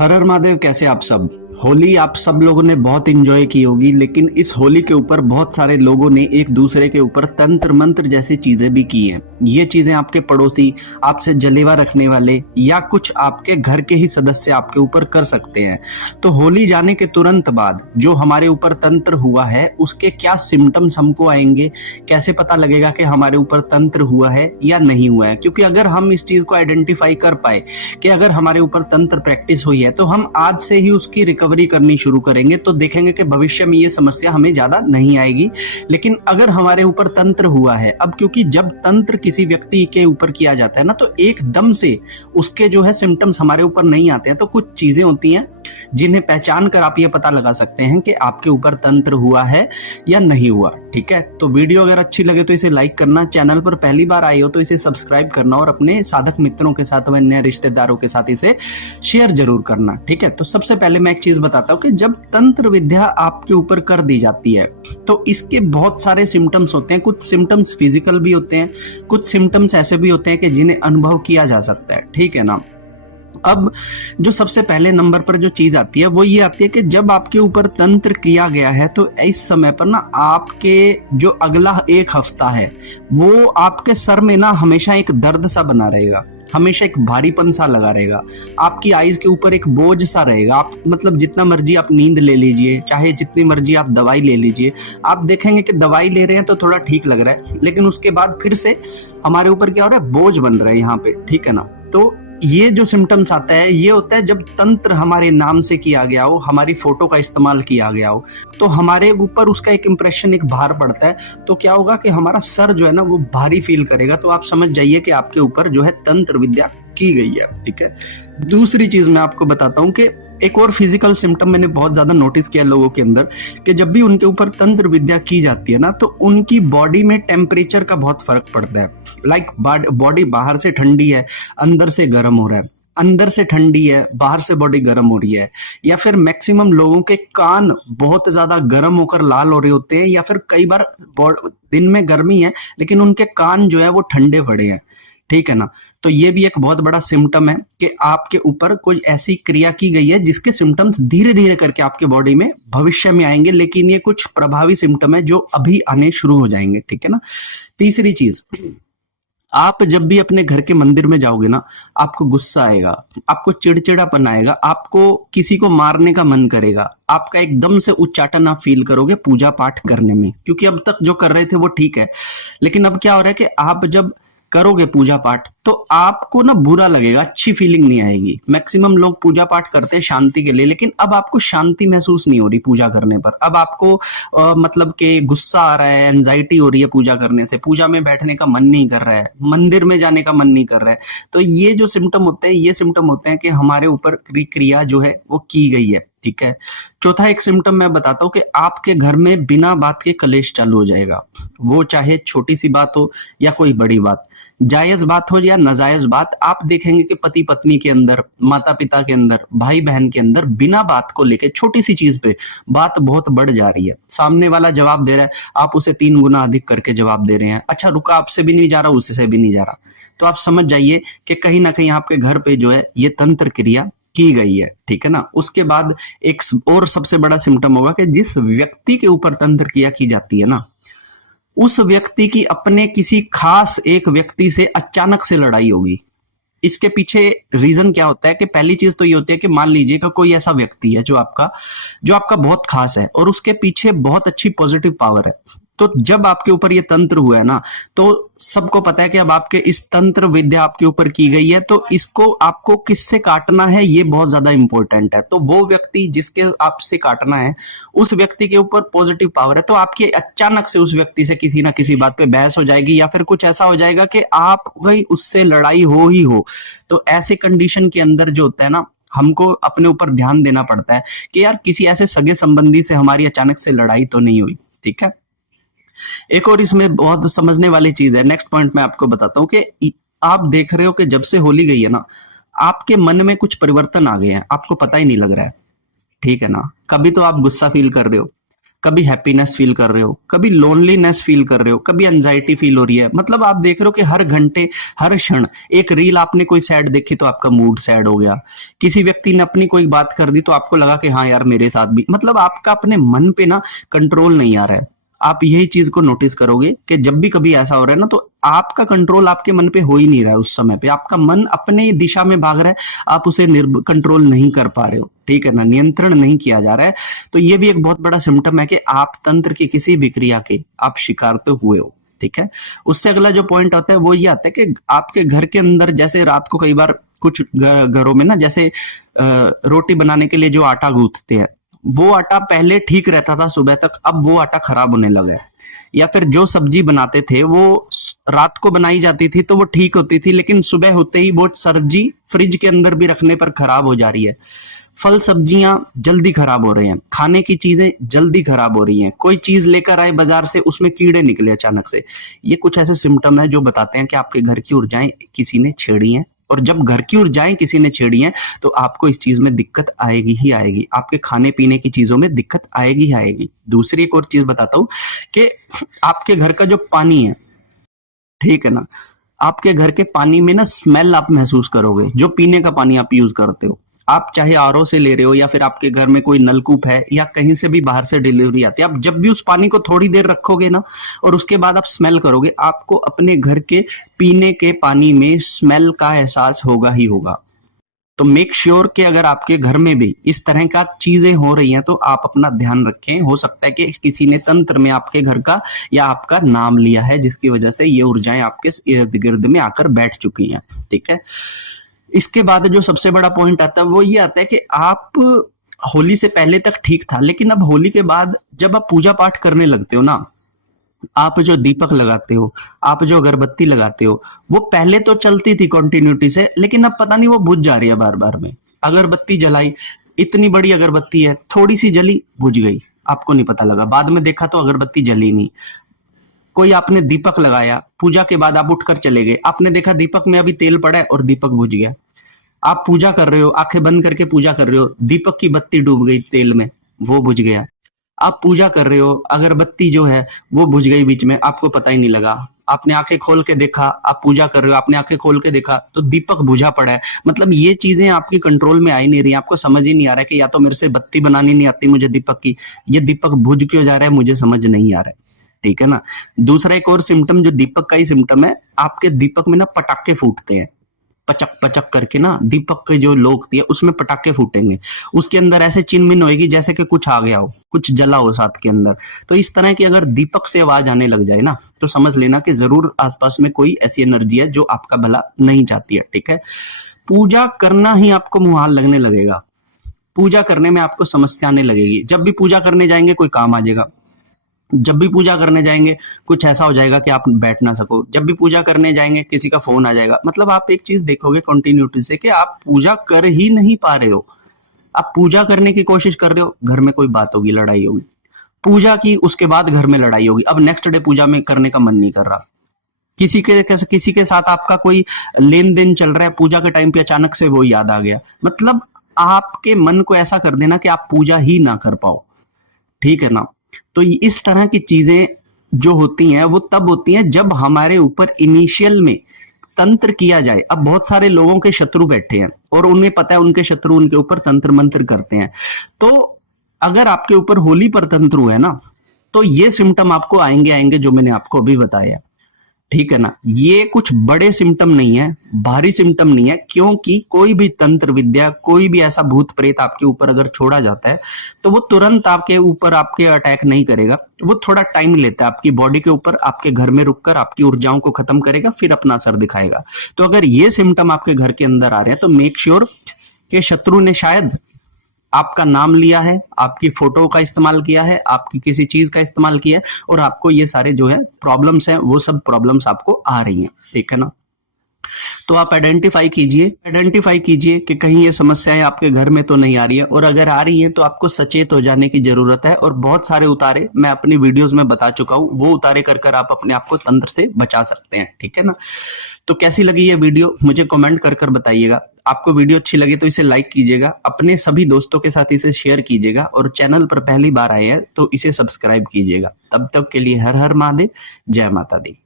हर हर महादेव। कैसे आप सब? होली आप सब लोगों ने बहुत एंजॉय की होगी, लेकिन इस होली के ऊपर बहुत सारे लोगों ने एक दूसरे के ऊपर तंत्र मंत्र जैसी चीजें भी की हैं। ये चीजें आपके पड़ोसी, आपसे जलेवा रखने वाले या कुछ आपके घर के ही सदस्य आपके ऊपर कर सकते हैं। तो होली जाने के तुरंत बाद जो हमारे ऊपर तंत्र हुआ है उसके क्या सिम्टम्स हमको आएंगे, कैसे पता लगेगा कि हमारे ऊपर तंत्र हुआ है या नहीं हुआ है। क्योंकि अगर हम इस चीज को आइडेंटिफाई कर पाए कि अगर हमारे ऊपर तंत्र प्रैक्टिस हुई है तो हम आज से ही उसकी रिकवरी करनी शुरू करेंगे, तो देखेंगे कि भविष्य में ये समस्या हमें ज्यादा नहीं आएगी। लेकिन अगर हमारे ऊपर तंत्र हुआ है, अब क्योंकि जब तंत्र किसी व्यक्ति के ऊपर किया जाता है ना, तो एकदम से उसके जो है सिम्टम्स हमारे ऊपर नहीं आते हैं। तो कुछ चीजें होती हैं जिन्हें पहचान कर आप ये पता लगा सकते हैं कि आपके ऊपर तंत्र हुआ है या नहीं हुआ। ठीक है, तो वीडियो अगर अच्छी लगे तो इसे लाइक करना, चैनल पर पहली बार आए हो तो इसे सब्सक्राइब करना और अपने साधक मित्रों के साथ व अन्य रिश्तेदारों के साथ इसे शेयर जरूर करना। ठीक है, तो सबसे पहले मैं एक चीज बताता हूँ कि जब तंत्र विद्या आपके ऊपर कर दी जाती है तो इसके बहुत सारे सिम्टम्स होते हैं। कुछ सिम्टम्स फिजिकल भी होते हैं, कुछ सिम्टम्स ऐसे भी होते हैं कि जिन्हें अनुभव किया जा सकता है। ठीक है ना। अब जो सबसे पहले नंबर पर जो चीज आती है वो ये आती है कि जब आपके ऊपर तंत्र किया गया है तो इस समय पर ना आपके जो अगला एक हफ्ता है वो आपके सर में ना हमेशा एक दर्द सा बना रहेगा, हमेशा एक भारीपन सा लगा रहेगा, आपकी आईज के ऊपर एक बोझ सा रहेगा। आप मतलब जितना मर्जी आप नींद ले लीजिए, चाहे जितनी मर्जी आप दवाई ले लीजिए, आप देखेंगे कि दवाई ले रहे हैं तो थोड़ा ठीक लग रहा है, लेकिन उसके बाद फिर से हमारे ऊपर क्या हो रहा है, बोझ बन रहा है यहाँ पे। ठीक है ना। तो ये जो सिम्टम्स आता है ये होता है जब तंत्र हमारे नाम से किया गया हो, हमारी फोटो का इस्तेमाल किया गया हो, तो हमारे ऊपर उसका एक इंप्रेशन, एक भार पड़ता है। तो क्या होगा कि हमारा सर जो है ना वो भारी फील करेगा। तो आप समझ जाइए कि आपके ऊपर जो है तंत्र विद्या की गई है। ठीक है। दूसरी चीज मैं आपको बताता हूँ कि एक और फिजिकल सिम्टम मैंने बहुत ज्यादा नोटिस किया लोगों के अंदर कि जब भी उनके ऊपर तंत्र विद्या की जाती है ना तो उनकी बॉडी में टेम्परेचर का बहुत फर्क पड़ता है। लाइक बॉडी बाहर से ठंडी है, अंदर से गर्म हो रहा है, अंदर से ठंडी है, बाहर से बॉडी गर्म हो रही है। या फिर मैक्सिमम लोगों के कान बहुत ज्यादा गर्म होकर लाल हो रहे होते हैं, या फिर कई बार दिन में गर्मी है लेकिन उनके कान जो है वो ठंडे पड़े हैं। ठीक है ना। तो ये भी एक बहुत बड़ा सिम्टम है कि आपके ऊपर कोई ऐसी क्रिया की गई है जिसके सिम्टम्स धीरे धीरे करके आपके बॉडी में भविष्य में आएंगे, लेकिन ये कुछ प्रभावी सिम्टम है जो अभी आने शुरू हो जाएंगे। ठीक है ना। तीसरी चीज, आप जब भी अपने घर के मंदिर में जाओगे ना, आपको गुस्सा आएगा, आपको चिड़चिड़ापन आएगा, आपको किसी को मारने का मन करेगा, आपका एकदम से उच्चाटन आप फील करोगे पूजा पाठ करने में। क्योंकि अब तक जो कर रहे थे वो ठीक है, लेकिन अब क्या हो रहा है कि आप जब करोगे पूजा पाठ तो आपको ना बुरा लगेगा, अच्छी फीलिंग नहीं आएगी। मैक्सिमम लोग पूजा पाठ करते हैं शांति के लिए, लेकिन अब आपको शांति महसूस नहीं हो रही पूजा करने पर। अब आपको मतलब कि गुस्सा आ रहा है, एंजाइटी हो रही है पूजा करने से, पूजा में बैठने का मन नहीं कर रहा है, मंदिर में जाने का मन नहीं कर रहा है। तो ये जो सिम्टम होते हैं, ये सिम्टम होते हैं कि हमारे ऊपर क्रिया जो है वो की गई है। ठीक है। चौथा एक सिम्टम मैं बताता हूँ कि आपके घर में बिना बात के कलेश चालू हो जाएगा। वो चाहे छोटी सी बात हो या कोई बड़ी बात, जायज बात हो या नाजायज बात, आप देखेंगे कि पति पत्नी के अंदर, माता पिता के अंदर, भाई बहन के अंदर बिना बात को लेके छोटी सी चीज पे बात बहुत बढ़ जा रही है। सामने वाला जवाब दे रहा है, आप उसे 3 गुना अधिक करके जवाब दे रहे हैं। अच्छा रुका, आपसे भी नहीं जा रहा, उससे भी नहीं जा रहा। तो आप समझ जाइए कि कहीं ना कहीं आपके घर पे जो है ये तंत्र क्रिया की गई है। ठीक है ना। उसके बाद एक और सबसे बड़ा सिम्टम होगा कि जिस व्यक्ति के ऊपर तंत्र क्रिया की जाती है ना, उस व्यक्ति की अपने किसी खास एक व्यक्ति से अचानक से लड़ाई होगी। इसके पीछे रीजन क्या होता है कि पहली चीज तो ये होती है कि मान लीजिए कि कोई ऐसा व्यक्ति है जो आपका बहुत खास है और उसके पीछे बहुत अच्छी पॉजिटिव पावर है। तो जब आपके ऊपर ये तंत्र हुआ है ना, तो सबको पता है कि अब आपके इस तंत्र विद्या आपके ऊपर की गई है, तो इसको आपको किससे काटना है ये बहुत ज्यादा इंपॉर्टेंट है। तो वो व्यक्ति जिसके आपसे काटना है, उस व्यक्ति के ऊपर पॉजिटिव पावर है, तो आपकी अचानक से उस व्यक्ति से किसी ना किसी बात पे बहस हो जाएगी, या फिर कुछ ऐसा हो जाएगा कि आप गई उससे लड़ाई हो ही हो। तो ऐसे कंडीशन के अंदर जो होता है ना, हमको अपने ऊपर ध्यान देना पड़ता है कि यार किसी ऐसे सगे संबंधी से हमारी अचानक से लड़ाई तो नहीं हुई। ठीक है। एक और इसमें बहुत समझने वाली चीज है, नेक्स्ट पॉइंट मैं आपको बताता हूँ कि आप देख रहे हो कि जब से होली गई है ना, आपके मन में कुछ परिवर्तन आ गए हैं, आपको पता ही नहीं लग रहा है। ठीक है ना। कभी तो आप गुस्सा फील कर रहे हो, कभी हैप्पीनेस फील कर रहे हो, कभी लोनलीनेस फील कर रहे हो, कभी एंजाइटी फील हो रही है। मतलब आप देख रहे हो कि हर घंटे, हर क्षण एक रील आपने कोई सैड देखी तो आपका मूड सैड हो गया, किसी व्यक्ति ने अपनी कोई बात कर दी तो आपको लगा कि हाँ यार मेरे साथ भी। मतलब आपका अपने मन पे ना कंट्रोल नहीं आ रहा है। आप यही चीज को नोटिस करोगे कि जब भी कभी ऐसा हो रहा है ना, तो आपका कंट्रोल आपके मन पे हो ही नहीं रहा है। उस समय पे आपका मन अपने दिशा में भाग रहा है, आप उसे कंट्रोल नहीं कर पा रहे हो, ठीक है ना, नियंत्रण नहीं किया जा रहा है। तो ये भी एक बहुत बड़ा सिम्टम है कि आप तंत्र की किसी भी क्रिया के आप शिकार तो हुए हो, ठीक है। उससे अगला जो पॉइंट आता है वो ये आता है कि आपके घर के अंदर, जैसे रात को कई बार कुछ घरों में ना, जैसे रोटी बनाने के लिए जो आटा गूंथते हैं, वो आटा पहले ठीक रहता था सुबह तक, अब वो आटा खराब होने लगा है। या फिर जो सब्जी बनाते थे वो रात को बनाई जाती थी तो वो ठीक होती थी, लेकिन सुबह होते ही वो सब्जी फ्रिज के अंदर भी रखने पर खराब हो जा रही है। फल सब्जियां जल्दी खराब हो रहे हैं, खाने की चीजें जल्दी खराब हो रही हैं, कोई चीज लेकर आए बाजार से उसमें कीड़े निकले अचानक से। ये कुछ ऐसे सिम्टम है जो बताते हैं कि आपके घर की ऊर्जाएं किसी ने छेड़ी हैं। और जब घर की ऊर्जाएं किसी ने छेड़ी हैं तो आपको इस चीज में दिक्कत आएगी ही आएगी, आपके खाने पीने की चीजों में दिक्कत आएगी ही आएगी। दूसरी एक और चीज बताता हूं कि आपके घर का जो पानी है, ठीक है ना, आपके घर के पानी में ना स्मेल आप महसूस करोगे। जो पीने का पानी आप यूज करते हो, आप चाहे आरओ से ले रहे हो या फिर आपके घर में कोई नलकूप है या कहीं से भी बाहर से डिलीवरी आती है, आप जब भी उस पानी को थोड़ी देर रखोगे ना और उसके बाद आप स्मेल करोगे, आपको अपने घर के पीने के पानी में स्मेल का एहसास होगा ही होगा। तो मेक श्योर कि अगर आपके घर में भी इस तरह का चीजें हो रही हैं तो आप अपना ध्यान रखें। हो सकता है कि किसी ने तंत्र में आपके घर का या आपका नाम लिया है, जिसकी वजह से ये ऊर्जाएं आपके इर्द गिर्द में आकर बैठ चुकी हैं, ठीक है। इसके बाद जो सबसे बड़ा पॉइंट आता है वो ये आता है कि आप होली से पहले तक ठीक था, लेकिन अब होली के बाद जब आप पूजा पाठ करने लगते हो ना, आप जो दीपक लगाते हो, आप जो अगरबत्ती लगाते हो, वो पहले तो चलती थी कंटिन्यूटी से, लेकिन अब पता नहीं वो बुझ जा रही है बार बार में। अगरबत्ती जलाई, इतनी बड़ी अगरबत्ती है, थोड़ी सी जली बुझ गई, आपको नहीं पता लगा, बाद में देखा तो अगरबत्ती जली नहीं। कोई आपने दीपक लगाया, पूजा के बाद आप उठकर चले गए, आपने देखा दीपक में अभी तेल पड़ा है और दीपक बुझ गया। आप पूजा कर रहे हो, आंखें बंद करके पूजा कर रहे हो, दीपक की बत्ती डूब गई तेल में, वो बुझ गया। आप पूजा कर रहे हो, अगरबत्ती जो है वो बुझ गई बीच में, आपको पता ही नहीं लगा। आपने आंखें खोल के देखा, आप पूजा कर रहे हो, आपने आंखें खोल के देखा तो दीपक बुझा पड़ा है। मतलब ये चीजें आपकी कंट्रोल में आ ही नहीं रही, आपको समझ ही नहीं आ रहा है कि या तो मेरे से बत्ती बनानी नहीं आती मुझे दीपक की, ये दीपक बुझ क्यों जा रहा है मुझे समझ नहीं आ रहा है, ठीक है ना। दूसरा एक और सिम्टम जो दीपक का ही सिम्टम है, आपके दीपक में ना पटाखे फूटते हैं, पचक पचक करके ना दीपक के जो लोग है उसमें पटाखे फूटेंगे, उसके अंदर ऐसे चिनमिन होएगी जैसे कि कुछ आ गया हो, कुछ जला हो साथ के अंदर। तो इस तरह की अगर दीपक से आवाज आने लग जाए ना, तो समझ लेना कि जरूर आसपास में कोई ऐसी एनर्जी है जो आपका भला नहीं चाहती है, ठीक है। पूजा करना ही आपको मुहाल लगने लगेगा, पूजा करने में आपको समस्या आने लगेगी। जब भी पूजा करने जाएंगे कोई काम आ जाएगा, जब भी पूजा करने जाएंगे कुछ ऐसा हो जाएगा कि आप बैठ ना सको, जब भी पूजा करने जाएंगे किसी का फोन आ जाएगा। मतलब आप एक चीज देखोगे कंटिन्यूटी से कि आप पूजा कर ही नहीं पा रहे हो। आप पूजा करने की कोशिश कर रहे हो, घर में कोई बात होगी, लड़ाई होगी, पूजा की उसके बाद घर में लड़ाई होगी, अब नेक्स्ट डे पूजा में करने का मन नहीं कर रहा। किसी के साथ आपका कोई लेन देन चल रहा है, पूजा के टाइम पे अचानक से वो याद आ गया। मतलब आपके मन को ऐसा कर देना कि आप पूजा ही ना कर पाओ, ठीक है ना। तो इस तरह की चीजें जो होती हैं वो तब होती हैं जब हमारे ऊपर इनिशियल में तंत्र किया जाए। अब बहुत सारे लोगों के शत्रु बैठे हैं और उन्हें पता है उनके शत्रु उनके ऊपर तंत्र मंत्र करते हैं। तो अगर आपके ऊपर होली पर तंत्र हुआ है ना, तो ये सिम्टम आपको आएंगे जो मैंने आपको अभी बताया, ठीक है ना। ये कुछ बड़े सिम्टम नहीं है, भारी सिम्टम नहीं है, क्योंकि कोई भी तंत्र विद्या, कोई भी ऐसा भूत प्रेत आपके ऊपर अगर छोड़ा जाता है तो वो तुरंत आपके ऊपर आपके अटैक नहीं करेगा, वो थोड़ा टाइम लेता है आपकी बॉडी के ऊपर, आपके घर में रुककर आपकी ऊर्जाओं को खत्म करेगा, फिर अपना असर दिखाएगा। तो अगर ये सिम्टम आपके घर के अंदर आ रहे हैं तो मेक श्योर कि शत्रु ने शायद आपका नाम लिया है, आपकी फोटो का इस्तेमाल किया है, आपकी किसी चीज का इस्तेमाल किया है और आपको ये सारे जो है प्रॉब्लम्स हैं वो सब प्रॉब्लम्स आपको आ रही हैं, ठीक है ना। तो आप आइडेंटिफाई कीजिए कि कहीं ये समस्याएं आपके घर में तो नहीं आ रही है, और अगर आ रही हैं तो आपको सचेत हो जाने की जरूरत है। और बहुत सारे उतारे मैं अपनी वीडियोस में बता चुका हूं, वो उतारे कर आप अपने आप को तंत्र से बचा सकते हैं, ठीक है ना। तो कैसी लगी ये वीडियो मुझे कमेंट कर बताइएगा। आपको वीडियो अच्छी लगे तो इसे लाइक कीजिएगा, अपने सभी दोस्तों के साथ इसे शेयर कीजिएगा और चैनल पर पहली बार आए हैं तो इसे सब्सक्राइब कीजिएगा। तब तक के लिए हर हर महादेव, जय माता दी।